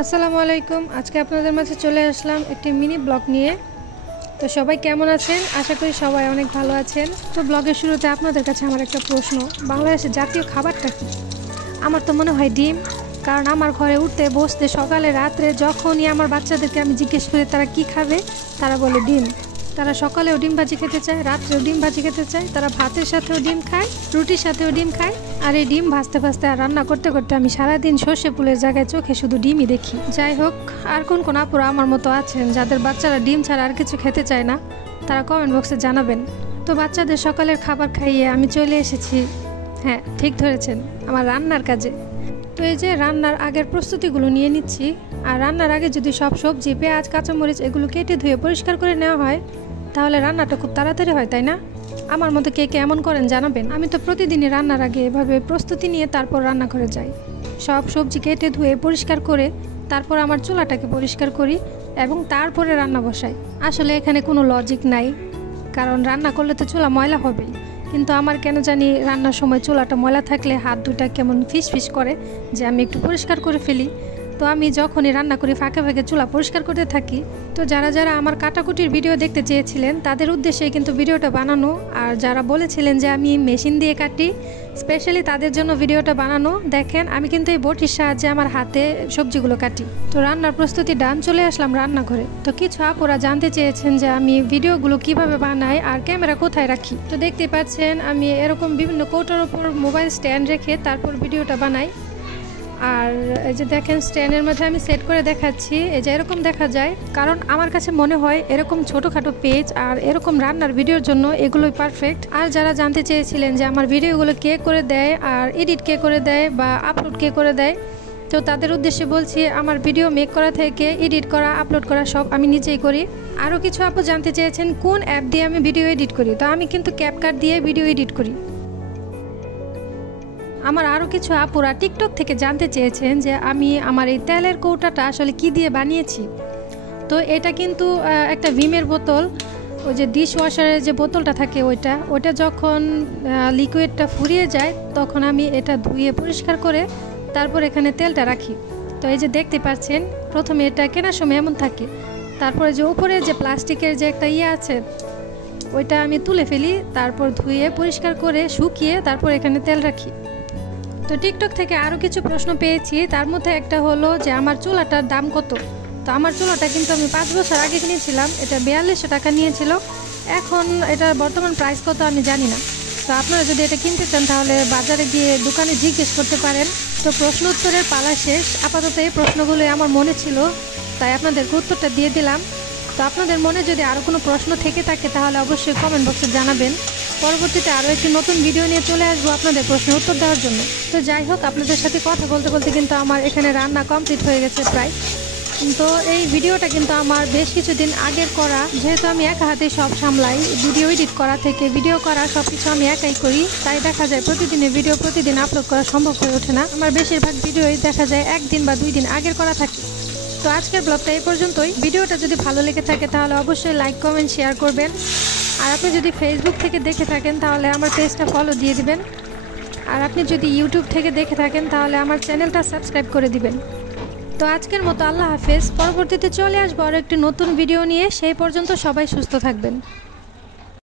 আসসালামু আলাইকুম। আজকে আপনাদের মাঝে চলে আসলাম একটি মিনি ব্লগ নিয়ে। তো সবাই কেমন আছেন? আশা করি সবাই অনেক ভালো আছেন। তো ব্লগের শুরুতে আপনাদের কাছে আমার একটা প্রশ্ন, বাংলাদেশের জাতীয় খাবারটা কি? আমার তো মনে হয় ডিম, কারণ আমার ঘরে উঠতে বসতে সকালে রাত্রে যখনই আমার বাচ্চাদেরকে আমি জিজ্ঞেস করি তারা কি খাবে, তারা বলে ডিম। তারা সকালেও ডিম ভাজি খেতে চায়, রাত্রেও ডিম ভাজি খেতে চায়, তারা ভাতের সাথেও ডিম খায়, রুটির সাথেও ডিম খায়। আর এই ডিম ভাজতে ভাজতে আর রান্না করতে করতে আমি সারাদিন সর্ষে ফুলের জায়গায় চোখে শুধু ডিমই দেখি। যাই হোক, আর কোন কোন আপুরা আমার মতো আছেন যাদের বাচ্চারা ডিম ছাড়া আর কিছু খেতে চায় না, তারা কমেন্ট বক্সে জানাবেন। তো বাচ্চাদের সকালের খাবার খাইয়ে আমি চলে এসেছি, হ্যাঁ ঠিক ধরেছেন, আমার রান্নার কাজে। তো এই যে রান্নার আগের প্রস্তুতিগুলো নিয়ে নিচ্ছি। আর রান্নার আগে যদি সব সবজি, পেঁয়াজ, কাঁচামরিচ এগুলো কেটে ধুয়ে পরিষ্কার করে নেওয়া হয়, তাহলে রান্নাটা খুব তাড়াতাড়ি হয়, তাই না? আমার মতো কে কেমন করেন জানাবেন। আমি তো প্রতিদিনই রান্নার আগে এভাবে প্রস্তুতি নিয়ে তারপর রান্না করে যাই। সব সবজি কেটে ধুয়ে পরিষ্কার করে তারপর আমার চুলাটাকে পরিষ্কার করি এবং তারপরে রান্না বসাই। আসলে এখানে কোনো লজিক নাই, কারণ রান্না করলে তো চুলা ময়লা হবেই। কিন্তু আমার কেন জানি রান্নার সময় চুলাটা ময়লা থাকলে হাত দুটা কেমন ফিস করে, যে আমি একটু পরিষ্কার করে ফেলি। তো আমি যখনই রান্না করি ফাঁকে ফাঁকে চুলা পরিষ্কার করতে থাকি। তো যারা যারা আমার কাটাকুটির ভিডিও দেখতে চেয়েছিলেন তাদের উদ্দেশ্যে কিন্তু ভিডিওটা বানানো, আর যারা বলেছিলেন যে আমি মেশিন দিয়ে কাটি, স্পেশালি তাদের জন্য ভিডিওটা বানানো। দেখেন আমি কিন্তু এই বটির সাহায্যে আমার হাতে সবজিগুলো কাটি। তো রান্নার প্রস্তুতি ডান, চলে আসলাম রান্নাঘরে। তো কিছু আপুরা জানতে চেয়েছেন যে আমি ভিডিওগুলো কিভাবে বানাই আর ক্যামেরা কোথায় রাখি। তো দেখতে পাচ্ছেন আমি এরকম বিভিন্ন কৌটোর ওপর মোবাইল স্ট্যান্ড রেখে তারপর ভিডিওটা বানাই। আর এই যে দেখেন স্ট্যান্ডের মধ্যে আমি সেট করে দেখাচ্ছি, এই যে এরকম দেখা যায়। কারণ আমার কাছে মনে হয় এরকম ছোটোখাটো পেজ আর এরকম রান্নার ভিডিওর জন্য এগুলোই পারফেক্ট। আর যারা জানতে চেয়েছিলেন যে আমার ভিডিওগুলো কে করে দেয় আর এডিট কে করে দেয় বা আপলোড কে করে দেয়, তো তাদের উদ্দেশ্যে বলছি আমার ভিডিও মেক করা থেকে এডিট করা, আপলোড করা সব আমি নিজেই করি। আরও কিছু আপু জানতে চেয়েছেন কোন অ্যাপ দিয়ে আমি ভিডিও এডিট করি, তো আমি কিন্তু ক্যাপকাট দিয়ে ভিডিও এডিট করি। আমার আরও কিছু আপুরা টিকটক থেকে জানতে চেয়েছেন যে আমি আমার এই তেলের কৌটাটা আসলে কি দিয়ে বানিয়েছি। তো এটা কিন্তু একটা ভিমের বোতল, ওই যে ডিশ ওয়াশারের যে বোতলটা থাকে ওইটা যখন লিকুইডটা ফুরিয়ে যায় তখন আমি এটা ধুয়ে পরিষ্কার করে তারপর এখানে তেলটা রাখি। তো এই যে দেখতে পাচ্ছেন প্রথমে এটা কেনার সময় এমন থাকে, তারপরে যে উপরে যে প্লাস্টিকের যে একটা আছে ওইটা আমি তুলে ফেলি, তারপর ধুয়ে পরিষ্কার করে শুকিয়ে তারপর এখানে তেল রাখি। তো টিকটক থেকে আরও কিছু প্রশ্ন পেয়েছি, তার মধ্যে একটা হলো যে আমার চুলাটার দাম কত। তো আমার চুলাটা কিন্তু আমি 5 বছর আগে কিনেছিলাম, এটা 4200 টাকা নিয়েছিল। এখন এটার বর্তমান প্রাইস কত আমি জানি না। তো আপনারা যদি এটা কিনতে চান তাহলে বাজারে গিয়ে দোকানে জিজ্ঞেস করতে পারেন। তো প্রশ্ন উত্তরের পালা শেষ, আপাতত এই প্রশ্নগুলোই আমার মনে ছিল, তাই আপনাদেরকে উত্তরটা দিয়ে দিলাম। তো আপনাদের মনে যদি আরও কোনো প্রশ্ন থেকে থাকে তাহলে অবশ্যই কমেন্ট বক্সে জানাবেন। পরবর্তীতে আরও একটি নতুন ভিডিও নিয়ে চলে আসবো আপনাদের প্রশ্নের উত্তর দেওয়ার জন্য। তো যাই হোক, আপনাদের সাথে কথা বলতে বলতে কিন্তু আমার এখানে রান্না কমপ্লিট হয়ে গেছে প্রায়। তো এই ভিডিওটা কিন্তু আমার বেশ কিছুদিন আগের করা, যেহেতু আমি একা হাতেই সব সামলাই, ভিডিও এডিট করা থেকে ভিডিও করা সব কিছু আমি একাই করি, তাই দেখা যায় প্রতিদিনের ভিডিও প্রতিদিন আপলোড করা সম্ভব হয়ে ওঠে না। আমার বেশিরভাগ ভিডিওই দেখা যায় 1 দিন বা 2 দিন আগের করা থাকে। তো আজকের ব্লগটা এই পর্যন্তই। ভিডিওটা যদি ভালো লেগে থাকে তাহলে অবশ্যই লাইক, কমেন্ট, শেয়ার করবেন। আর আপনি যদি ফেসবুক থেকে দেখে থাকেন তাহলে আমার পেজটা ফলো দিয়ে দিবেন। আর আপনি যদি ইউটিউব থেকে দেখে থাকেন তাহলে আমার চ্যানেলটা সাবস্ক্রাইব করে দিবেন। তো আজকের মতো আল্লাহ হাফেজ। পরবর্তীতে চলে আসবো আরও একটি নতুন ভিডিও নিয়ে, সেই পর্যন্ত সবাই সুস্থ থাকবেন।